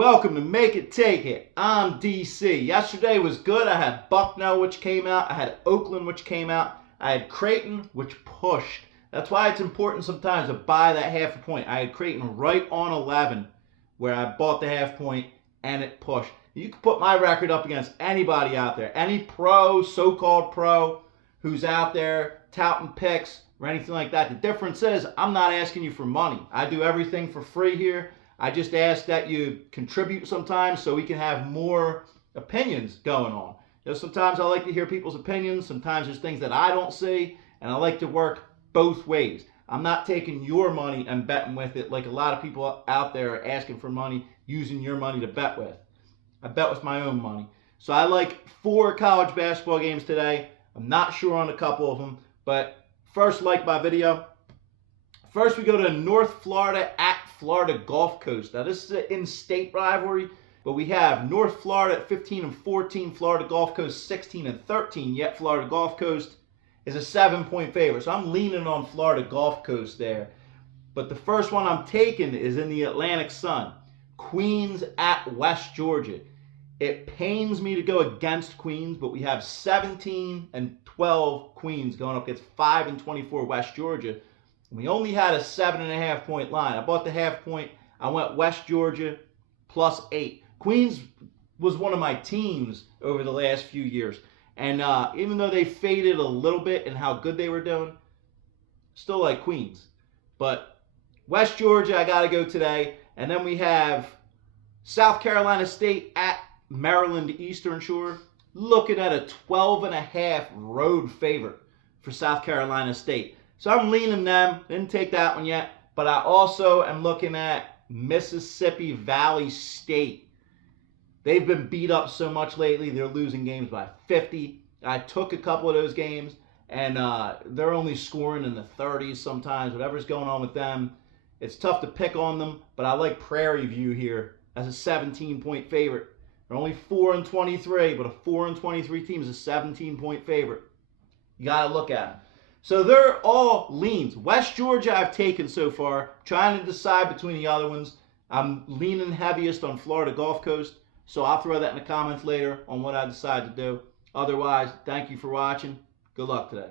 Welcome to Make It Take It. I'm DC. Yesterday was good. I had Bucknell, which came out. I had Oakland, which came out. I had Creighton, which pushed. That's why it's important sometimes to buy that half a point. I had Creighton right on 11, where I bought the half point, and it pushed. You can put my record up against anybody out there. Any pro, so-called pro, who's out there touting picks or anything like that. The difference is I'm not asking you for money. I do everything for free here. I just ask that you contribute sometimes so we can have more opinions going on. Sometimes I like to hear people's opinions. Sometimes there's things that I don't see, and I like to work both ways. I'm not taking your money and betting with it like a lot of people out there are asking for money, using your money to bet with. I bet with my own money. So I like 4 college basketball games today. I'm not sure on a couple of them, but first, like my video. First, we go to North Florida at Florida Gulf Coast. Now, this is an in-state rivalry, but we have North Florida at 15-14, Florida Gulf Coast 16-13, yet Florida Gulf Coast is a 7-point favorite. So I'm leaning on Florida Gulf Coast there. But the first one I'm taking is in the Atlantic Sun. Queens at West Georgia. It pains me to go against Queens, but we have 17-12 Queens going up against 5-24 West Georgia. We only had a 7.5 point line. I bought the half point. I went West Georgia plus 8. Queens was one of my teams over the last few years. And even though they faded a little bit in how good they were doing, still like Queens. But West Georgia, I got to go today. And then we have South Carolina State at Maryland Eastern Shore. Looking at a 12.5 road favorite for South Carolina State. So I'm leaning them. Didn't take that one yet. But I also am looking at Mississippi Valley State. They've been beat up so much lately. They're losing games by 50. I took a couple of those games, and they're only scoring in the 30s sometimes. Whatever's going on with them, it's tough to pick on them. But I like Prairie View here as a 17-point favorite. They're only 4-23, but a 4-23 team is a 17-point favorite. You got to look at them. So they're all leans. West Georgia I've taken so far. Trying to decide between the other ones. I'm leaning heaviest on Florida Gulf Coast. So I'll throw that in the comments later on what I decide to do. Otherwise, thank you for watching. Good luck today.